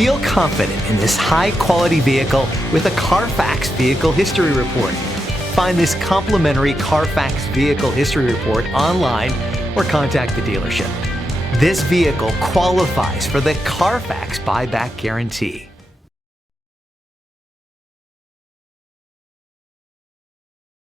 Feel confident in this high-quality vehicle with a Carfax Vehicle History Report. Find this complimentary Carfax Vehicle History Report online or contact the dealership. This vehicle qualifies for the Carfax Buyback Guarantee.